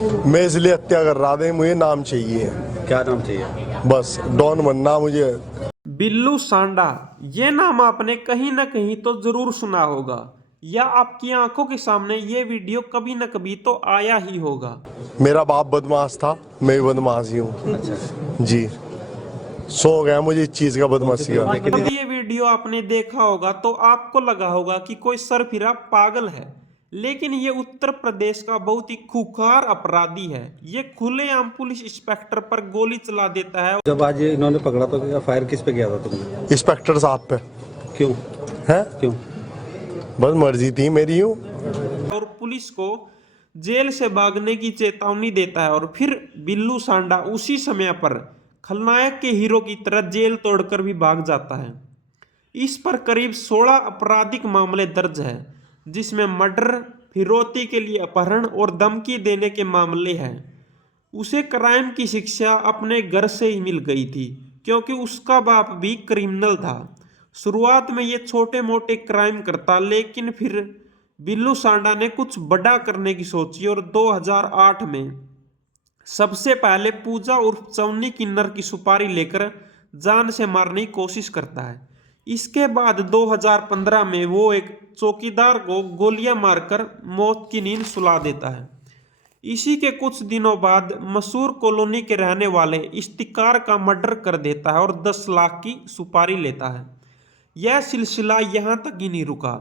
मैं इसलिए हत्या कर रहा था, मुझे नाम चाहिए। क्या नाम चाहिए? बस डॉन बनना मुझे। बिल्लू सांडा, ये नाम आपने कहीं ना कहीं तो जरूर सुना होगा, या आपकी आंखों के सामने ये वीडियो कभी ना कभी तो आया ही होगा। मेरा बाप बदमाश था, मैं भी बदमाश ही हूँ। अच्छा। जी, सो गया मुझे इस चीज का, बदमाशी का। जब ये वीडियो आपने देखा होगा तो आपको लगा होगा कि कोई सरफिरा पागल है, लेकिन ये उत्तर प्रदेश का बहुत ही खूंखार अपराधी है। ये खुलेआम पुलिस इंस्पेक्टर पर गोली चला देता है। जब आज ये इन्होंने पकड़ा तो क्या फायर किस पे किया था तुमने? इंस्पेक्टर साहब पे। क्यों? है, क्यों? बस मर्जी थी मेरी यूं। और पुलिस को जेल से भागने की चेतावनी देता है, और फिर बिल्लू सांडा उसी समय पर खलनायक के हीरो की तरह जेल तोड़कर भी भाग जाता है। इस पर करीब 16 आपराधिक मामले दर्ज है, जिसमें मर्डर, फिरौती के लिए अपहरण और धमकी देने के मामले हैं। उसे क्राइम की शिक्षा अपने घर से ही मिल गई थी, क्योंकि उसका बाप भी क्रिमिनल था। शुरुआत में ये छोटे मोटे क्राइम करता, लेकिन फिर बिल्लू सांडा ने कुछ बड़ा करने की सोची और 2008 में सबसे पहले पूजा उर्फ चौनी किन्नर की सुपारी लेकर जान से मारने की कोशिश करता है। इसके बाद 2015 में वो एक चौकीदार को गोलियां मारकर मौत की नींद सुला देता है। इसी के कुछ दिनों बाद मसूर कॉलोनी के रहने वाले इफ्तिकार का मर्डर कर देता है और 10 लाख की सुपारी लेता है। यह सिलसिला यहाँ तक ही नहीं रुका,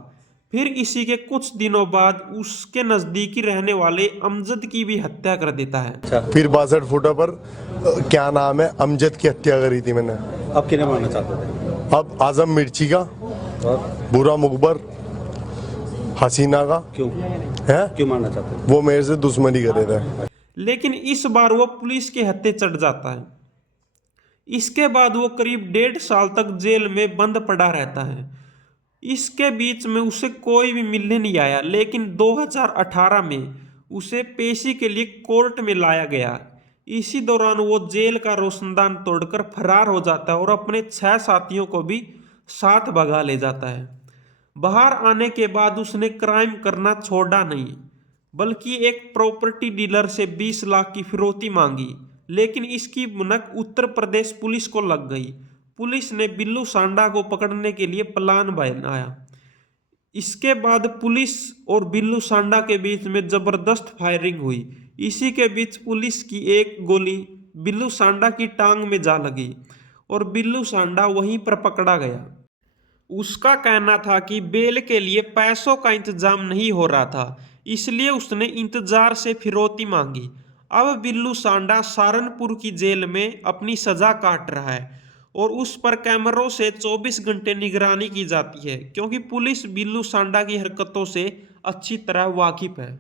फिर इसी के कुछ दिनों बाद उसके नजदीकी रहने वाले अमजद की भी हत्या कर देता है। अच्छा। फिर 62 फुटा पर क्या नाम है, अमजद की हत्या करी थी मैंने। अब किन्हें मारना चाहते थे? अब आजम मिर्ची का, और बुरा मुखबर, हसीना का। क्यों? है, क्यों मारना चाहते थे? वो मेरे से दुश्मनी करे थे। लेकिन इस बार वो पुलिस के हत्थे चढ़ जाता है। इसके बाद वो करीब 1.5 साल तक जेल में बंद पड़ा रहता है। इसके बीच में उसे कोई भी मिलने नहीं आया, लेकिन 2018 में उसे पेशी के लिए कोर्ट में लाया गया। इसी दौरान वो जेल का रोशनदान तोड़कर फरार हो जाता है और अपने 6 साथियों को भी साथ भगा ले जाता है। बाहर आने के बाद उसने क्राइम करना छोड़ा नहीं, बल्कि एक प्रॉपर्टी डीलर से 20 लाख की फिरौती मांगी, लेकिन इसकी भनक उत्तर प्रदेश पुलिस को लग गई। पुलिस ने बिल्लू सांडा को पकड़ने के लिए प्लान बनाया। इसके बाद पुलिस और बिल्लू सांडा के बीच में जबरदस्त फायरिंग हुई। इसी के बीच पुलिस की एक गोली बिल्लू सांडा की टांग में जा लगी और बिल्लू सांडा वहीं पर पकड़ा गया। उसका कहना था कि बेल के लिए पैसों का इंतजाम नहीं हो रहा था, इसलिए उसने इंतजार से फिरौती मांगी। अब बिल्लू सांडा सहारनपुर की जेल में अपनी सजा काट रहा है और उस पर कैमरों से 24 घंटे निगरानी की जाती है, क्योंकि पुलिस बिल्लू सांडा की हरकतों से अच्छी तरह वाकिफ है।